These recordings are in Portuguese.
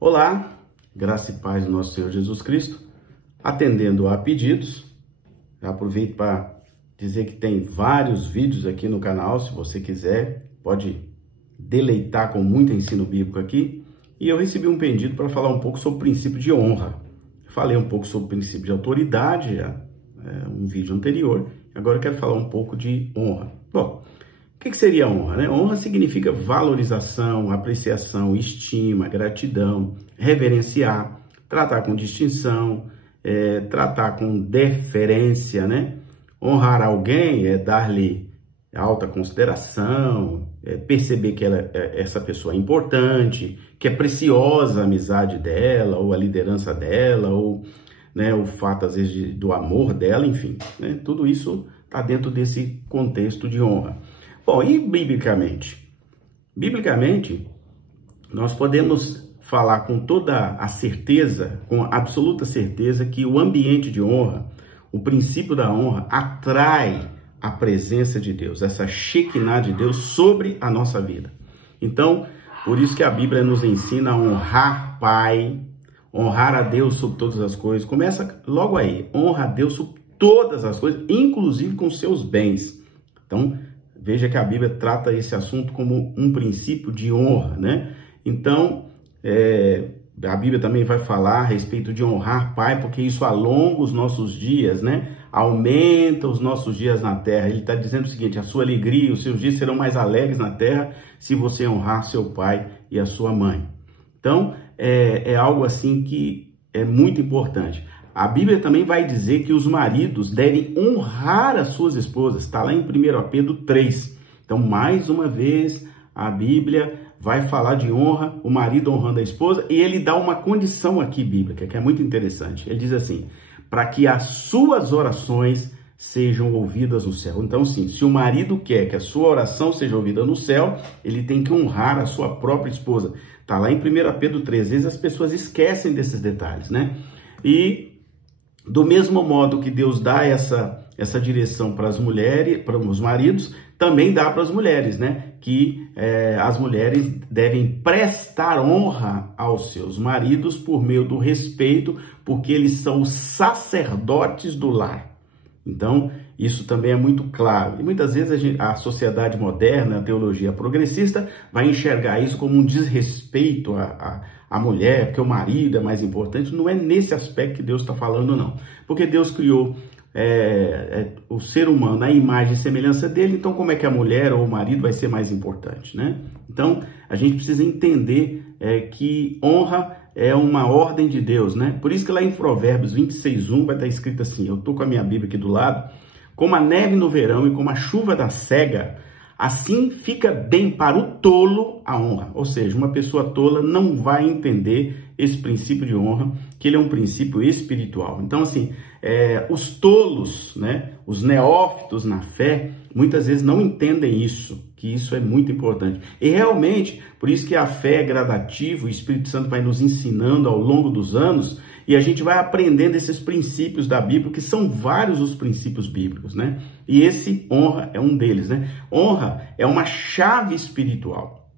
Olá, graça e paz do nosso Senhor Jesus Cristo. Atendendo a pedidos, aproveito para dizer que tem vários vídeos aqui no canal, se você quiser, pode deleitar com muito ensino bíblico aqui. E eu recebi um pedido para falar um pouco sobre o princípio de honra. Falei um pouco sobre o princípio de autoridade, um vídeo anterior. Agora eu quero falar um pouco de honra. Bom, o que seria honra, né? Honra significa valorização, apreciação, estima, gratidão, reverenciar, tratar com distinção, tratar com deferência, né? Honrar alguém é dar-lhe alta consideração, perceber que essa pessoa é importante, que é preciosa a amizade dela, ou a liderança dela, ou né, o fato, às vezes, do amor dela, enfim. Né? Tudo isso está dentro desse contexto de honra. Bom, e biblicamente? Biblicamente, nós podemos falar com toda a certeza, com absoluta certeza, que o ambiente de honra, o princípio da honra, atrai a presença de Deus, essa Shekinah de Deus sobre a nossa vida. Então, por isso que a Bíblia nos ensina a honrar Pai, honrar a Deus sobre todas as coisas. Começa logo aí, honra a Deus sobre todas as coisas, inclusive com seus bens. Então, veja que a Bíblia trata esse assunto como um princípio de honra, né? Então, a Bíblia também vai falar a respeito de honrar Pai, porque isso alonga os nossos dias, né? Aumenta os nossos dias na terra. Ele está dizendo o seguinte: a sua alegria, os seus dias serão mais alegres na terra se você honrar seu pai e a sua mãe. Então, é algo assim que é muito importante. A Bíblia também vai dizer que os maridos devem honrar as suas esposas. Está lá em 1 Pedro 3. Então, mais uma vez, a Bíblia vai falar de honra, o marido honrando a esposa, e ele dá uma condição aqui bíblica, que é muito interessante. Ele diz assim: para que as suas orações sejam ouvidas no céu. Então, sim, se o marido quer que a sua oração seja ouvida no céu, ele tem que honrar a sua própria esposa. Está lá em 1 Pedro 3. Às vezes as pessoas esquecem desses detalhes, né? E do mesmo modo que Deus dá essa direção para as mulheres, para os maridos, também dá para as mulheres, né? Que as mulheres devem prestar honra aos seus maridos por meio do respeito, porque eles são os sacerdotes do lar. Então, isso também é muito claro. E muitas vezes a sociedade moderna, a teologia progressista, vai enxergar isso como um desrespeito à mulher, porque o marido é mais importante. Não é nesse aspecto que Deus está falando, não. Porque Deus criou o ser humano na imagem e semelhança dele, então como é que a mulher ou o marido vai ser mais importante, né? Então, a gente precisa entender que honra é uma ordem de Deus, né? Por isso que lá em Provérbios 26:1 vai estar escrito assim, eu estou com a minha Bíblia aqui do lado: como a neve no verão e como a chuva da cega, assim fica bem para o tolo a honra. Ou seja, uma pessoa tola não vai entender esse princípio de honra, que ele é um princípio espiritual. Então, assim, os tolos, né, os neófitos na fé, muitas vezes não entendem isso, que isso é muito importante. E realmente, por isso que a fé é gradativa, o Espírito Santo vai nos ensinando ao longo dos anos, e a gente vai aprendendo esses princípios da Bíblia, que são vários os princípios bíblicos, né? E esse honra é um deles, né? Honra é uma chave espiritual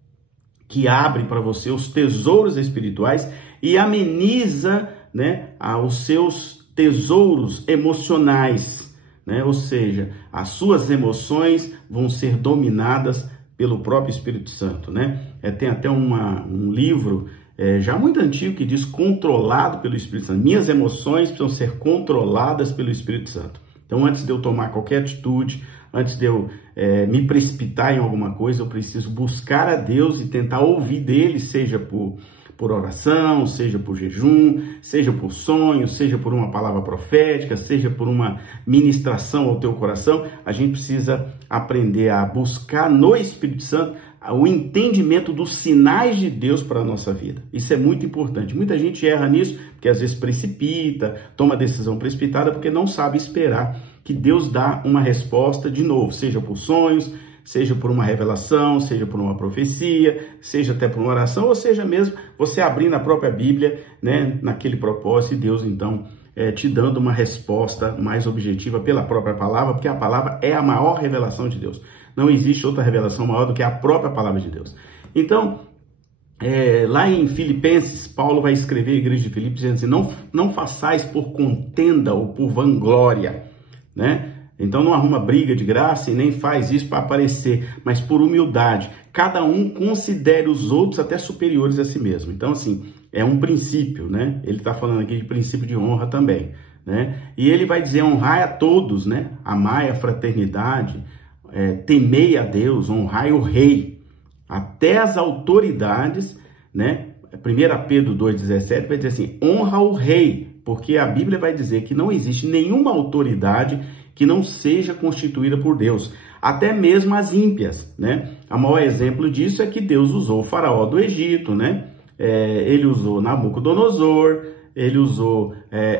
que abre para você os tesouros espirituais e ameniza, né, os seus tesouros emocionais, né? Ou seja, as suas emoções vão ser dominadas pelo próprio Espírito Santo, né? Tem até um livro já muito antigo que diz controlado pelo Espírito Santo. Minhas emoções precisam ser controladas pelo Espírito Santo. Então, antes de eu tomar qualquer atitude, antes de eu me precipitar em alguma coisa, eu preciso buscar a Deus e tentar ouvir dele, seja por oração, seja por jejum, seja por sonho, seja por uma palavra profética, seja por uma ministração ao teu coração. A gente precisa aprender a buscar no Espírito Santo o entendimento dos sinais de Deus para a nossa vida. Isso é muito importante. Muita gente erra nisso, porque às vezes precipita, toma decisão precipitada, porque não sabe esperar que Deus dá uma resposta de novo, seja por sonhos, seja por uma revelação, seja por uma profecia, seja até por uma oração, ou seja mesmo você abrindo a própria Bíblia, né, naquele propósito, e Deus então te dando uma resposta mais objetiva pela própria palavra, porque a palavra é a maior revelação de Deus. Não existe outra revelação maior do que a própria palavra de Deus. Então, Lá em Filipenses, Paulo vai escrever à igreja de Filipos dizendo assim, não façais por contenda ou por vanglória, né? Então não arruma briga de graça e nem faz isso para aparecer, mas por humildade. Cada um considere os outros até superiores a si mesmo. Então assim, é um princípio, né? Ele está falando aqui de princípio de honra também, né? E ele vai dizer, honrai a todos, né? Amai a fraternidade, temei a Deus, honrai o rei, até as autoridades, né? 1 Pedro 2,17 vai dizer assim, honra o rei, porque a Bíblia vai dizer que não existe nenhuma autoridade que não seja constituída por Deus, até mesmo as ímpias, né? O maior exemplo disso é que Deus usou o faraó do Egito, né? Ele usou Nabucodonosor, ele usou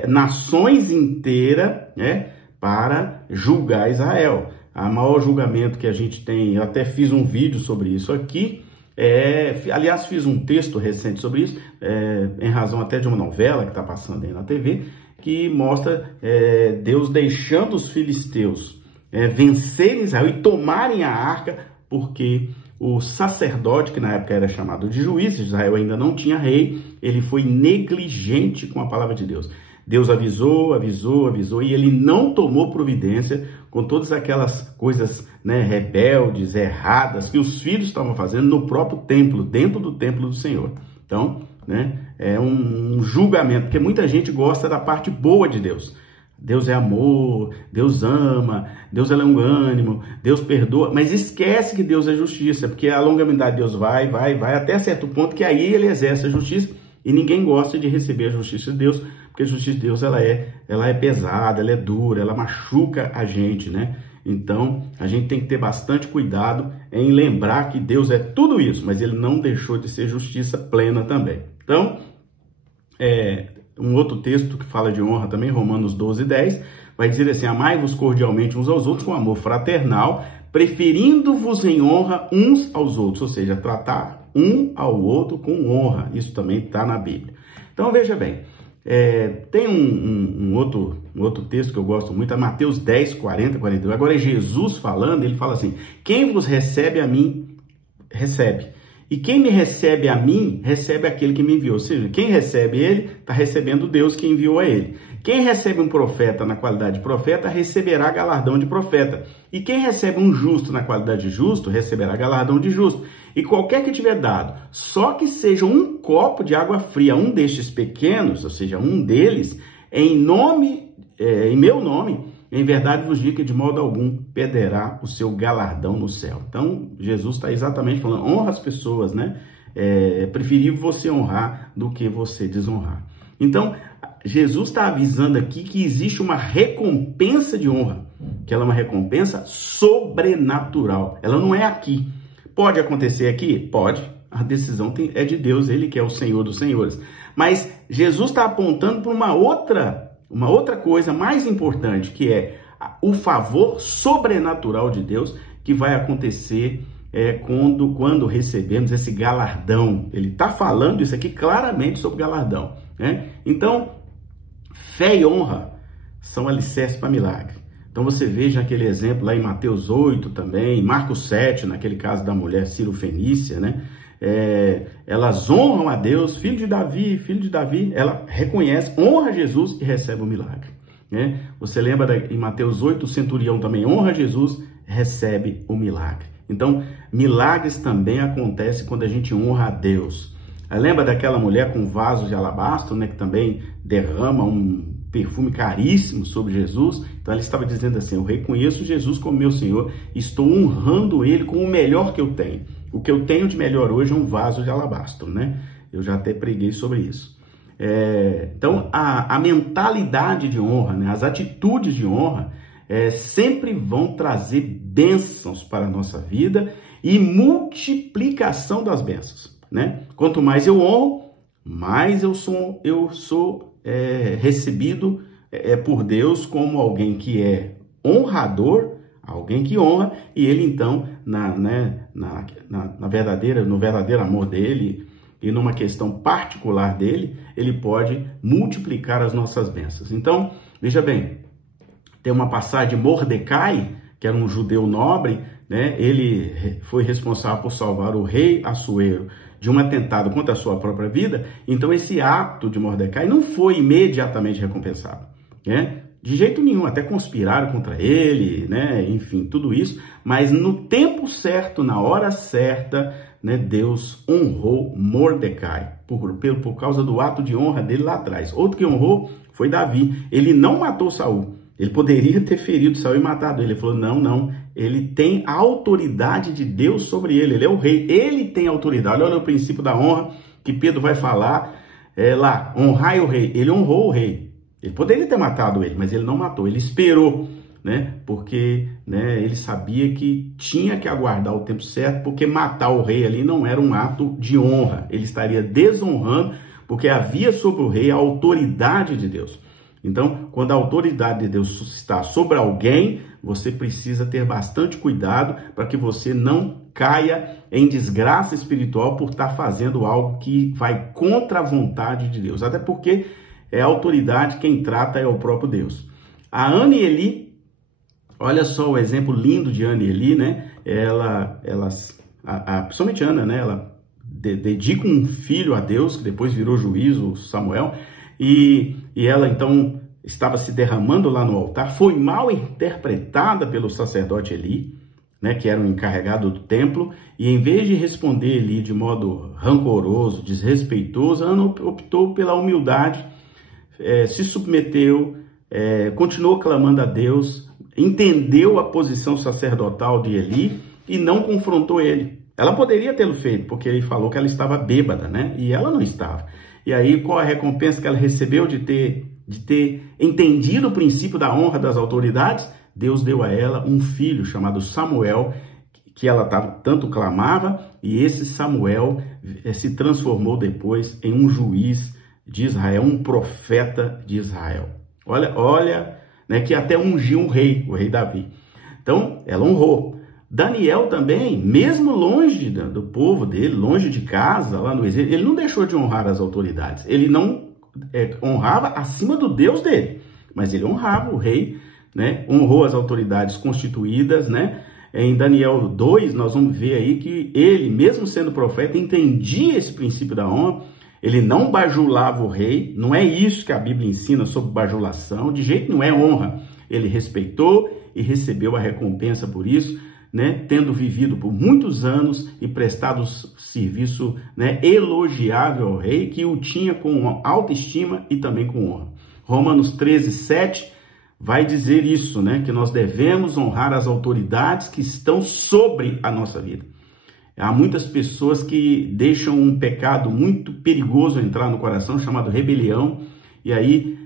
nações inteiras, né? Para julgar Israel. O maior julgamento que a gente tem, eu até fiz um vídeo sobre isso aqui, aliás, fiz um texto recente sobre isso, em razão até de uma novela que está passando aí na TV, que mostra Deus deixando os filisteus vencerem Israel e tomarem a arca, porque o sacerdote, que na época era chamado de juiz, Israel ainda não tinha rei, ele foi negligente com a palavra de Deus. Deus avisou, e ele não tomou providência com todas aquelas coisas, né, rebeldes, erradas, que os filhos estavam fazendo no próprio templo, dentro do templo do Senhor. Então, né, é um julgamento, porque muita gente gosta da parte boa de Deus. Deus é amor, Deus ama, Deus é longânimo, Deus perdoa, mas esquece que Deus é justiça, porque a longanimidade de Deus vai até certo ponto que aí ele exerce a justiça e ninguém gosta de receber a justiça de Deus, porque a justiça de Deus ela é pesada, ela é dura, ela machuca a gente, né? Então, a gente tem que ter bastante cuidado em lembrar que Deus é tudo isso, mas ele não deixou de ser justiça plena também. Então, um outro texto que fala de honra também, Romanos 12:10, vai dizer assim, amai-vos cordialmente uns aos outros com amor fraternal, preferindo-vos em honra uns aos outros, ou seja, tratar um ao outro com honra. Isso também está na Bíblia. Então, veja bem, tem um outro texto que eu gosto muito, é Mateus 10:40-42. Agora é Jesus falando, ele fala assim, quem vos recebe a mim, recebe. E quem me recebe a mim, recebe aquele que me enviou. Ou seja, quem recebe ele, está recebendo Deus que enviou a ele. Quem recebe um profeta na qualidade de profeta, receberá galardão de profeta. E quem recebe um justo na qualidade de justo, receberá galardão de justo. E qualquer que tiver dado, só que seja um copo de água fria, um destes pequenos, ou seja, um deles, em meu nome, em verdade vos digo que de modo algum perderá o seu galardão no céu. Então, Jesus está exatamente falando, honra as pessoas, né? É preferível você honrar do que você desonrar. Então, Jesus está avisando aqui que existe uma recompensa de honra, que ela é uma recompensa sobrenatural. Ela não é aqui. Pode acontecer aqui? Pode. A decisão é de Deus, ele que é o Senhor dos senhores. Mas Jesus está apontando para uma outra coisa mais importante, que é o favor sobrenatural de Deus que vai acontecer quando recebemos esse galardão. Ele está falando isso aqui claramente sobre galardão, né? Então, fé e honra são alicerces para milagre. Então você veja aquele exemplo lá em Mateus 8 também, Marcos 7, naquele caso da mulher Ciro-Fenícia, né? Elas honram a Deus, filho de Davi, ela reconhece, honra Jesus e recebe o milagre, né? Você lembra em Mateus 8, o centurião também honra Jesus, recebe o milagre. Então, milagres também acontecem quando a gente honra a Deus. Lembra daquela mulher com vaso de alabastro, né, que também derrama um perfume caríssimo sobre Jesus? Então ela estava dizendo assim, eu reconheço Jesus como meu Senhor, estou honrando ele com o melhor que eu tenho. O que eu tenho de melhor hoje é um vaso de alabastro, né? Eu já até preguei sobre isso. Então a mentalidade de honra, né, as atitudes de honra sempre vão trazer bênçãos para a nossa vida e multiplicação das bênçãos, né? Quanto mais eu honro, mais eu sou recebido por Deus como alguém que é honrador, alguém que honra, e ele então, no verdadeiro amor dele e numa questão particular dele, ele pode multiplicar as nossas bênçãos. Então, veja bem, tem uma passagem de Mordecai, que era um judeu nobre, né? Ele foi responsável por salvar o rei Assuero de um atentado contra a sua própria vida, então esse ato de Mordecai não foi imediatamente recompensado, né? De jeito nenhum, até conspiraram contra ele, né? Enfim, tudo isso, mas no tempo certo, na hora certa, né, Deus honrou Mordecai por causa do ato de honra dele lá atrás. Outro que honrou foi Davi. Ele não matou Saul. Ele poderia ter ferido Saul e matado ele. Ele falou, não, ele tem a autoridade de Deus sobre ele. Ele é o rei, ele tem autoridade. Olha o princípio da honra que Pedro vai falar lá, honrai o rei. Ele honrou o rei. Ele poderia ter matado ele, mas ele não matou, ele esperou, né? Porque, né, ele sabia que tinha que aguardar o tempo certo, porque matar o rei ali não era um ato de honra. Ele estaria desonrando, porque havia sobre o rei a autoridade de Deus. Então, quando a autoridade de Deus está sobre alguém, você precisa ter bastante cuidado para que você não caia em desgraça espiritual por estar fazendo algo que vai contra a vontade de Deus. Até porque é a autoridade, quem trata é o próprio Deus. A Ana e Eli, olha só o exemplo lindo de Ana e Eli, né? Principalmente Ana, né? Ela dedica um filho a Deus, que depois virou juiz, o Samuel, e ela então estava se derramando lá no altar, foi mal interpretada pelo sacerdote Eli, né, que era o encarregado do templo, e em vez de responder Eli de modo rancoroso, desrespeitoso, Ana optou pela humildade, se submeteu, continuou clamando a Deus, entendeu a posição sacerdotal de Eli e não confrontou ele. Ela poderia tê-lo feito, porque ele falou que ela estava bêbada, né? E ela não estava. E aí, qual a recompensa que ela recebeu de ter entendido o princípio da honra das autoridades? Deus deu a ela um filho chamado Samuel, que ela tanto clamava, e esse Samuel se transformou depois em um juiz de Israel, um profeta de Israel. Olha, né, que até ungiu o rei Davi. Então, ela honrou. Daniel também, mesmo longe do povo dele, longe de casa, lá no exílio, ele não deixou de honrar as autoridades. Ele não honrava acima do Deus dele, mas ele honrava o rei, né? Honrou as autoridades constituídas, né? Em Daniel 2, nós vamos ver aí que ele, mesmo sendo profeta, entendia esse princípio da honra. Ele não bajulava o rei, não é isso que a Bíblia ensina sobre bajulação, de jeito não é honra. Ele respeitou e recebeu a recompensa por isso, né? Tendo vivido por muitos anos e prestado serviço, né, elogiável ao rei, que o tinha com autoestima e também com honra. Romanos 13, 7 vai dizer isso, né? Que nós devemos honrar as autoridades que estão sobre a nossa vida. Há muitas pessoas que deixam um pecado muito perigoso entrar no coração, chamado rebelião, e aí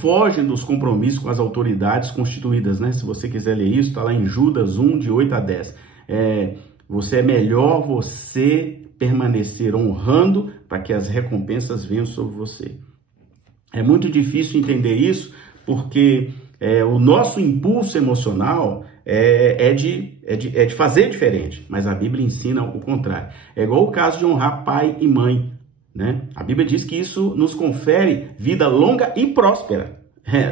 fogem dos compromissos com as autoridades constituídas, né? Se você quiser ler isso, está lá em Judas 1, de 8 a 10. É melhor você permanecer honrando para que as recompensas venham sobre você. É muito difícil entender isso, porque o nosso impulso emocional é de fazer diferente, mas a Bíblia ensina o contrário. É igual o caso de honrar pai e mãe, né? A Bíblia diz que isso nos confere vida longa e próspera,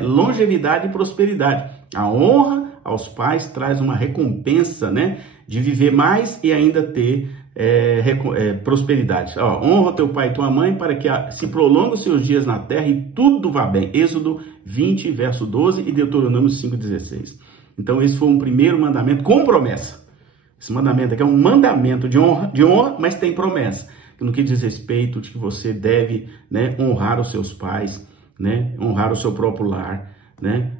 longevidade e prosperidade. A honra aos pais traz uma recompensa, né, de viver mais e ainda ter prosperidade. Honra teu pai e tua mãe para que se prolongem os seus dias na terra e tudo vá bem. Êxodo 20, verso 12 e Deuteronômio 5,16. Então esse foi um primeiro mandamento com promessa. Esse mandamento aqui é um mandamento de honra, mas tem promessa. No que diz respeito de que você deve, né, honrar os seus pais, né, honrar o seu próprio lar, né,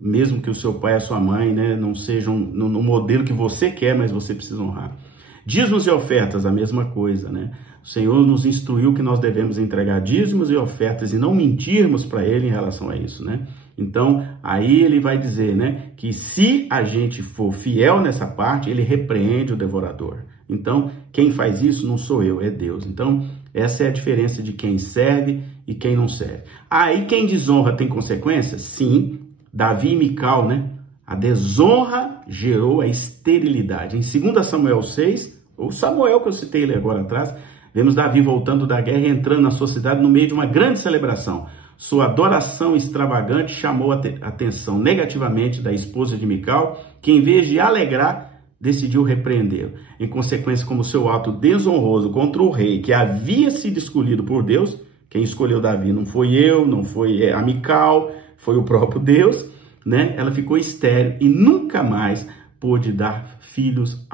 mesmo que o seu pai e a sua mãe, né, não sejam no modelo que você quer, mas você precisa honrar. Dízimos e ofertas, a mesma coisa, né? O Senhor nos instruiu que nós devemos entregar dízimos e ofertas e não mentirmos para Ele em relação a isso, né? Então, aí ele vai dizer, né, que se a gente for fiel nessa parte, ele repreende o devorador. Então, quem faz isso não sou eu, é Deus. Então, essa é a diferença de quem serve e quem não serve. Aí, quem desonra tem consequências? Sim, Davi e Mical, né? A desonra gerou a esterilidade. Em 2 Samuel 6, o Samuel que eu citei ali agora atrás, vemos Davi voltando da guerra e entrando na sua cidade no meio de uma grande celebração. Sua adoração extravagante chamou a atenção negativamente da esposa de Mical, que em vez de alegrar, decidiu repreendê-lo. Em consequência, como seu ato desonroso contra o rei, que havia sido escolhido por Deus, quem escolheu Davi não foi eu, não foi a Mical, foi o próprio Deus, né? Ela ficou estéril e nunca mais pôde dar filhos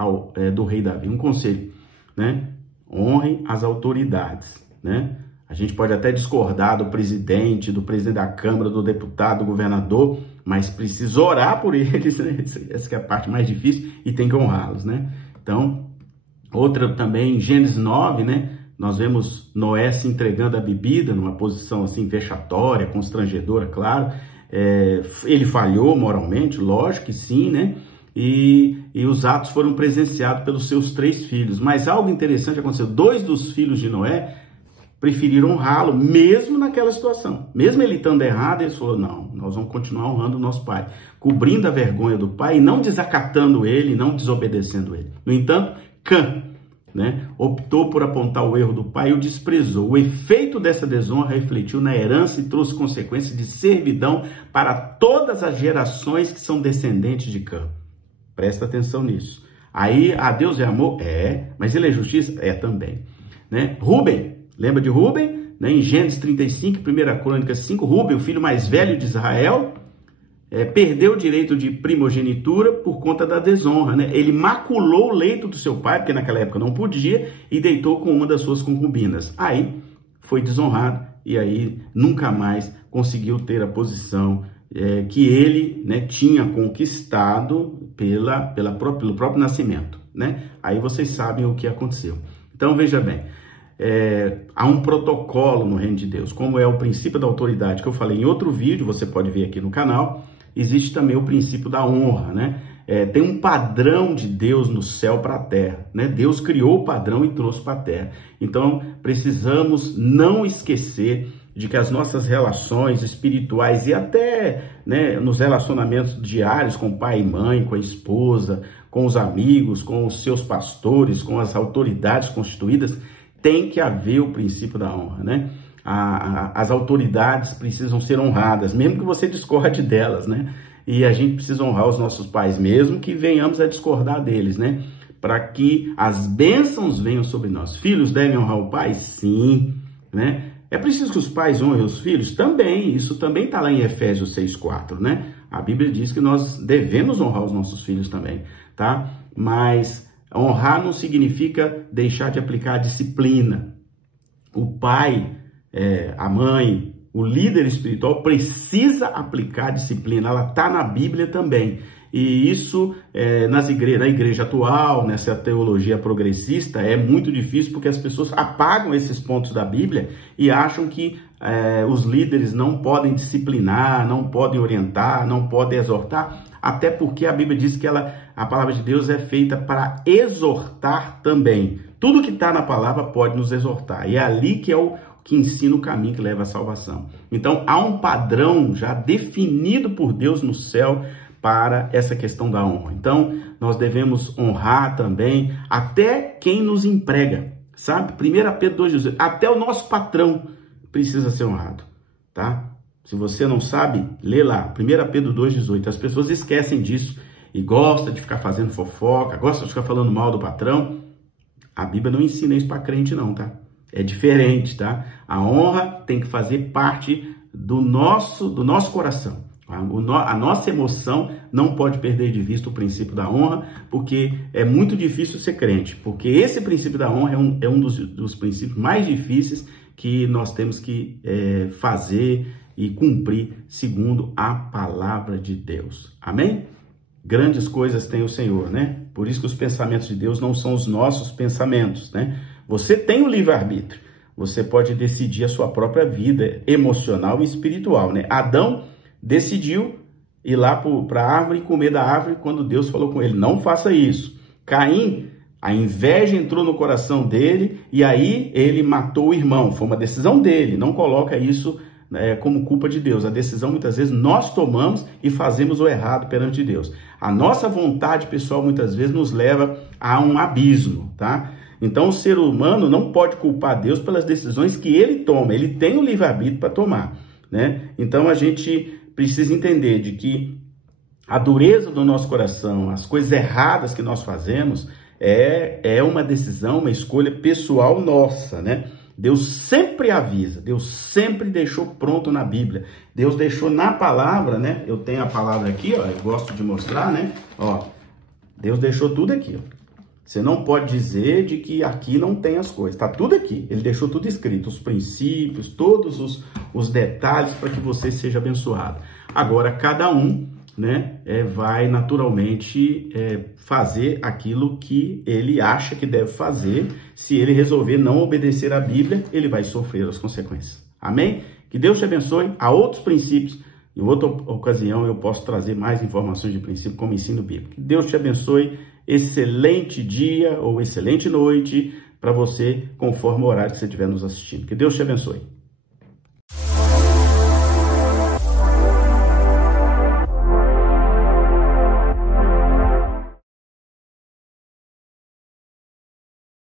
do rei Davi. Um conselho, né? Honre as autoridades, né? A gente pode até discordar do presidente da Câmara, do deputado, do governador, mas precisa orar por eles, né? Essa que é a parte mais difícil, e tem que honrá-los, né? Então, outra também, em Gênesis 9, né? Nós vemos Noé se entregando a bebida, numa posição assim vexatória, constrangedora, claro. Ele falhou moralmente, lógico que sim, né? E os atos foram presenciados pelos seus 3 filhos. Mas algo interessante aconteceu. 2 dos filhos de Noé preferiram honrá-lo, mesmo naquela situação. Mesmo ele estando errado, eles falaram, não, nós vamos continuar honrando o nosso pai, cobrindo a vergonha do pai e não desacatando ele, não desobedecendo ele. No entanto, Cã, né, optou por apontar o erro do pai e o desprezou. O efeito dessa desonra refletiu na herança e trouxe consequências de servidão para todas as gerações que são descendentes de Cã. Presta atenção nisso. Aí, Deus é amor? Mas ele é justiça? Também. Né? Rúben, lembra de Rúben? Né? Em Gênesis 35, 1 Crônicas 5, Rúben, o filho mais velho de Israel, perdeu o direito de primogenitura por conta da desonra, né? Ele maculou o leito do seu pai, porque naquela época não podia, e deitou com uma das suas concubinas. Aí foi desonrado e aí nunca mais conseguiu ter a posição que ele, né, tinha conquistado pelo próprio nascimento, né? Aí vocês sabem o que aconteceu. Então veja bem, há um protocolo no reino de Deus, como é o princípio da autoridade que eu falei em outro vídeo, você pode ver aqui no canal. Existe também o princípio da honra, né? Tem um padrão de Deus no céu para a terra, né? Deus criou o padrão e trouxe para a terra. Então, precisamos não esquecer de que as nossas relações espirituais e até, né, nos relacionamentos diários com pai e mãe, com a esposa, com os amigos, com os seus pastores, com as autoridades constituídas, tem que haver o princípio da honra, né? As autoridades precisam ser honradas, mesmo que você discorde delas, né? E a gente precisa honrar os nossos pais, mesmo que venhamos a discordar deles, né? Para que as bênçãos venham sobre nós. Filhos devem honrar o pai? Sim, né? É preciso que os pais honrem os filhos? Também, isso também está lá em Efésios 6,4, né? A Bíblia diz que nós devemos honrar os nossos filhos também, tá? Mas honrar não significa deixar de aplicar a disciplina. O pai, a mãe, o líder espiritual precisa aplicar a disciplina, ela está na Bíblia também. E isso, na igreja atual, nessa teologia progressista, é muito difícil porque as pessoas apagam esses pontos da Bíblia e acham que os líderes não podem disciplinar, não podem orientar, não podem exortar, até porque a Bíblia diz que a palavra de Deus é feita para exortar também. Tudo que está na palavra pode nos exortar, e é ali que é o que ensina o caminho que leva à salvação. Então, há um padrão já definido por Deus no céu para essa questão da honra. Então, nós devemos honrar também até quem nos emprega, sabe? 1 Pedro 2,18, até o nosso patrão precisa ser honrado, tá? Se você não sabe, lê lá, 1 Pedro 2,18. As pessoas esquecem disso e gostam de ficar fazendo fofoca, gostam de ficar falando mal do patrão. A Bíblia não ensina isso para crente não, tá? É diferente, tá? A honra tem que fazer parte do nosso coração. A nossa emoção não pode perder de vista o princípio da honra, porque é muito difícil ser crente, porque esse princípio da honra é um dos princípios mais difíceis que nós temos que fazer e cumprir segundo a palavra de Deus. Amém? Grandes coisas tem o Senhor, né? Por isso que os pensamentos de Deus não são os nossos pensamentos, né? Você tem o livre-arbítrio, você pode decidir a sua própria vida emocional e espiritual, né? Adão decidiu ir lá para a árvore e comer da árvore quando Deus falou com ele, não faça isso. Caim, a inveja entrou no coração dele e aí ele matou o irmão, foi uma decisão dele, não coloca isso como culpa de Deus. A decisão muitas vezes nós tomamos e fazemos o errado perante Deus. A nossa vontade pessoal muitas vezes nos leva a um abismo, tá? Então o ser humano não pode culpar Deus pelas decisões que ele toma, ele tem o livre-arbítrio para tomar, né? Então a gente precisa entender de que a dureza do nosso coração, as coisas erradas que nós fazemos, é uma decisão, uma escolha pessoal nossa, né? Deus sempre avisa, Deus sempre deixou pronto na Bíblia. Deus deixou na palavra, né? Eu tenho a palavra aqui, ó, eu gosto de mostrar, né? Ó, Deus deixou tudo aqui, ó. Você não pode dizer de que aqui não tem as coisas. Está tudo aqui. Ele deixou tudo escrito. Os princípios, todos os detalhes para que você seja abençoado. Agora, cada um, né, vai naturalmente fazer aquilo que ele acha que deve fazer. Se ele resolver não obedecer à Bíblia, ele vai sofrer as consequências. Amém? Que Deus te abençoe. Há outros princípios. Em outra ocasião eu posso trazer mais informações de princípio como ensino bíblico. Que Deus te abençoe. Excelente dia ou excelente noite para você, conforme o horário que você estiver nos assistindo. Que Deus te abençoe.